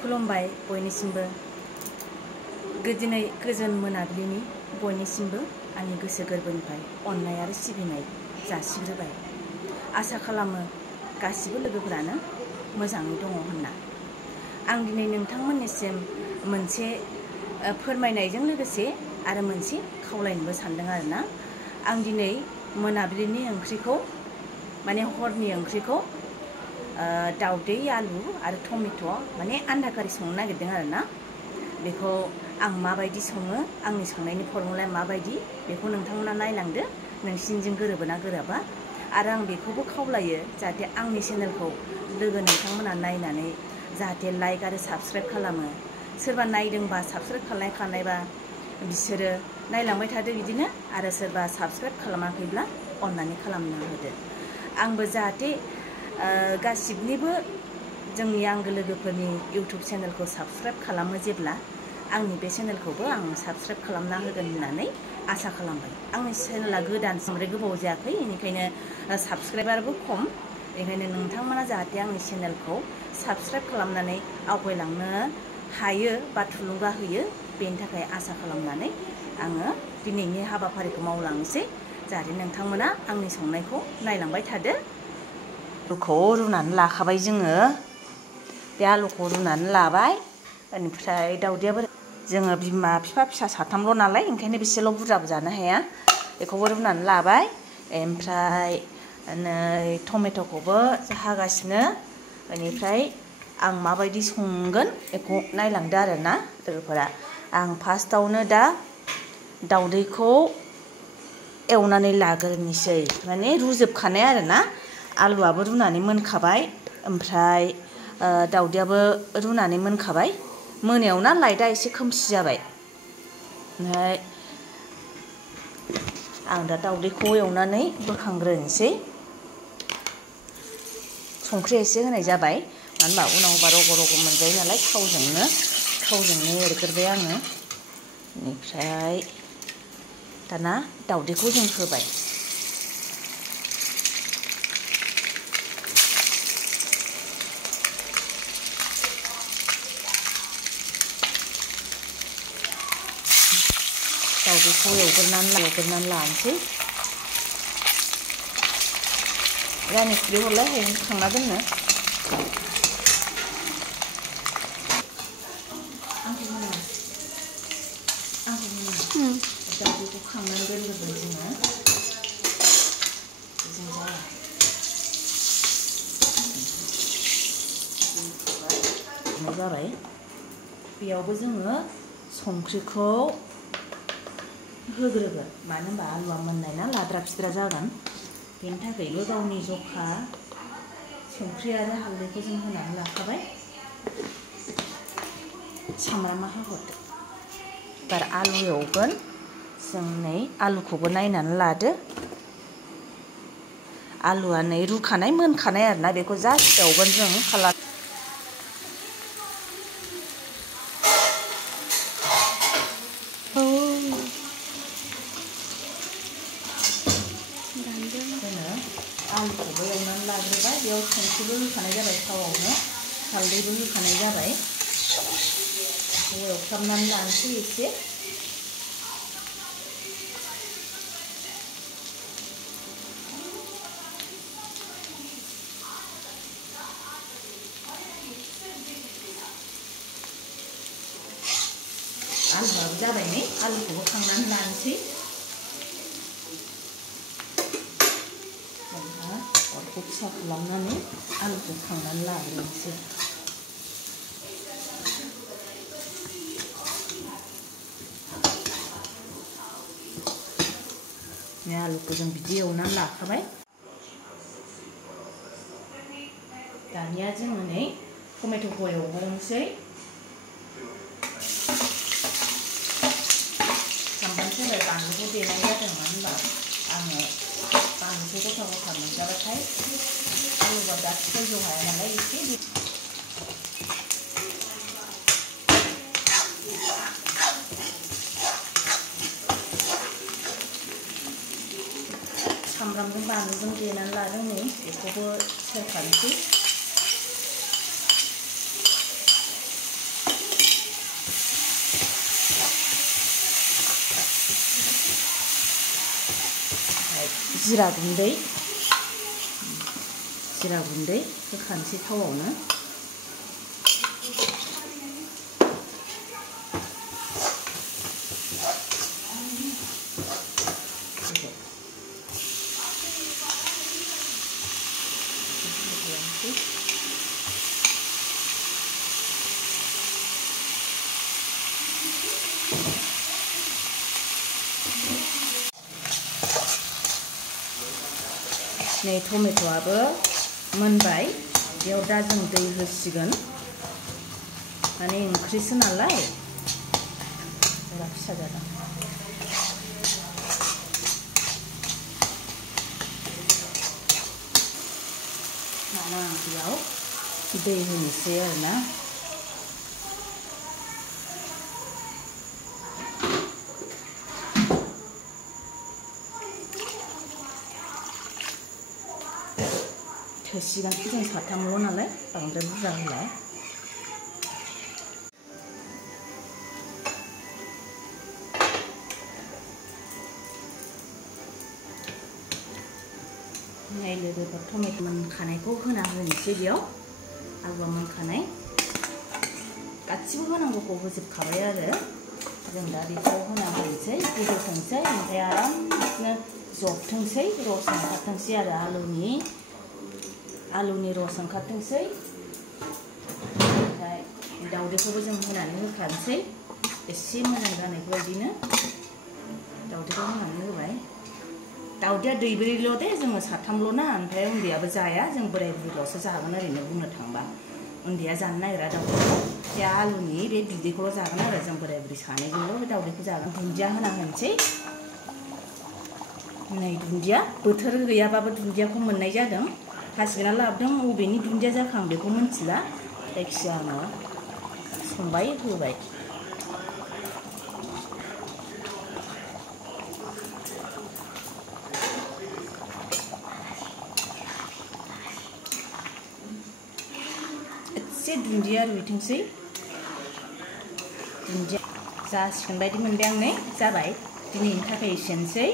खुलुमबाय बयनिसिमबो गोजोन मोनाबिलिनि बयनिसिमबो आंनि गोसो गोरबोनिफ्राय अननाय आरो सिबिनाय जासिग्रोबाय। आसा खालामो गासिबो लोगोफोरानो मोजाङै दङ होनना। आं दिनै नोंथांमोननिसिम मोनसे फोरमायनायजों लोगोसे आरो मोनसे खावलायनोबो सानदों आरोना। आं दिनै मोनाबिलिनि ओंख्रिखौ माने हरनि ओंख्रिखौ दाउदै आलु आरो टमेट' माने आन्डा कारि संनो नागिरदों आरोना। बेखौ आं माबायदि सङो, आंनि संनायनि फर्मुलाया माबायदि, बेखौ नोंथांमोना नायलांदो नोंसिनिजों गोरोबोना गोरोबा। आरो आं बेखौबो खावलायो जाहाथे आंनि चेनेलखौ लोगो नोंथांमोना नायनानै जाहाथे लाइक आरो साबस्क्राइब खालामो। सोरबा नायदोंबा साबस्क्राइब खालामनायबा बिसोरो नायलांबाय थादो बिदिनो, आरो सोरबा साबस्क्राइब खालामाखैब्ला अननानै खालामना होदो। आंबो जाहाथे गासिबनिबो जोंनि आंगो लोगोफोरनि इउटुब चेनेलखौ साबस्क्राइब खालामो जेब्ला, आंनि बे चेनेलखौबो आं साबस्क्राइब खालामना होगोन होननानै आसा खालामबाय। आंनि चेनेला गोदान, बांद्राय गोबाव जायाखै, बेनिखायनो साबस्क्राइबारबो खम। बेनिखायनो नोंथांमोना जाहाथे आंनि चेनेलखौ साबस्क्राइब खालामनानै आवगायलांनो हायो बा थुलुंगा होयो, बेनि थाखाय आसा खालामनानै आङो दिनैनि हाबाफारिखौ मावलांनोसै। जाहाथे नोंथांमोना आंनि संनायखौ नायलांबाय थादो। आलुखौ रुनानै लाखाबाय जोङो, बे आलुखौ रुनानै लाबाय। बेनिफ्राय दाउदैयाबो जोङो बिमा बिफा फिसा साथामल' नालाय, ओंखायनो बेसेल' बुरजाबो जानो हाया। बेखौबो रुनानै लाबाय। ओमफ्राय नै टमेट'खौबो हागासिनो। बेनिफ्राय आं माबायदि संगोन बेखौ नायलांदो आरोना लोगोफोरा। आं फार्स्टआवनो दा दाउदैखौ एवनानै लाग्रोनोसै, माने रुजोबखानाय आरोना। आलुआबो रुनानै मोनखाबाय, ओमफ्राय दाउदैयाबो रुनानै मोनखाबाय। मोनायाव ना लाइटआ एसे खोमसि जाबाय। ओमफ्राय आं दा दाउदैखौ एवनानै बोखांग्रोनोसै। संख्रि एसे होनाय जाबाय, मानो होनबा उनाव होबा रग' रग' मोनजायो नालाय। थावजोंनो एरग्रोबाय आङो। बेनिफ्राय दाना दाउदैखौ जों होबाय। दाउदैखौ एवग्रोनानै लानोसै। रानि खुरै हरलाय खांना दोननो। दाउदैखौ खांनानै दोनग्रोबाय जोङो। जाबाय। बेयावबो जोङो संख्रिखौ होग्रोगोन, मानो होनबा आलुआ मोननाय ना लाद्रा फिद्रा जागोन। बेनि थाखायबो गावनि जखा संख्रि आरो हालदैखौ जों होनानै लाखाबाय। सामब्रामा होहरदो। एबार आलु एवगोन जों। नै आलुखौबो नायनानै लादो। आलुआ नै रुखानाय मोनखानाय आरोना, बेखौ जास्ट एवगोन जों खालार। आलुखौबो एवनानै लाग्रोबाय, बेयाव संख्रिबो होखानाय जाबाय थावआवनो, हालदैबो होखानाय जाबाय। बेखौ एवफ्रामनानै लानोसै एसे। आलुआबो जाबाय, नै आलुखौबो खांनानै लानोसै। अरखौ फिसा खालामनानै आलुखौ खांनानै लाग्रोनोसै। आलुखौ जों बिदि एवनानै लाखाबाय। दानिया जोङो नै टमेट'खौ एवग्रोनोसै। सामब्राम सेरबाय, बानलुखौ देनाय जादों, मानो होनबा आङो बानलुखौ गथा गथा मोनजाबाथाय आलुआ दा सैज' हाया नालाय एसे। सामब्रामजों बानलुजों देनानै लादों, नै बेखौबो सेरखानोसै। जिरा गुन्दै होखानोसै थावआवनो। नै टमेट'आबो मोनबाय। बेयाव दा जों दै होसिगोन। माने ओंख्रिसो नालाय बारा फिसा जादों। दाना आं बेयाव दै होनोसै आरोना। थोसिगोन जों साथामल' नालाय बांद्राय बुरजा होला। नै लोगोफोर टमेट' मोनखानायखौ होना होनोसै बेयाव। आलुआ मोनखानाय गासिबो होनांगौखौ होजोबखाबाय आरो जों दा बेखौ होना होनोसै। गोदौथोंसै ओमफ्राय आरामनो जबथोंसै, रस ओंखारथोंसै आरो आलुनि रस ओंखारथोंसै। ओमफ्राय दाउदैखौबो जों होनानै होखानोसै एसे मोजां जानाय बायदिनो। दाउदैखौ होनानै होबाय। दाउदैया दैब्रैल' दे, जोङो साथामल' ना, ओमफ्राय उन्दैयाबो जाया, जों बोराय बुरैल'सो जागोन ओरैनो बुंनो थांबा। उन्दैया जानो नागिरा दाउदैखौ, बे आलुनि बे बिदैखौल' जागोन आरो जों बोराय बुरै सानैजोंल' बे दाउदैखौ जागोन। दुन्दिया होना होनोसै। नै दुन्दिया, बोथोर गैयाबाबो दुन्दियाखौ मोननाय जादों। हासिना लाबोदों, बबेनि दुन्दिया जाखो आं बेखौ मिन्थिला। जायखिजाया आङो संबाय होबाय। एसे दुन्दिया रुइथोंसै। दुन्दिया जासिगोन बायदि मोनबाय आं। नै जाबाय। दिनैनि थाखाय एसेनोसै।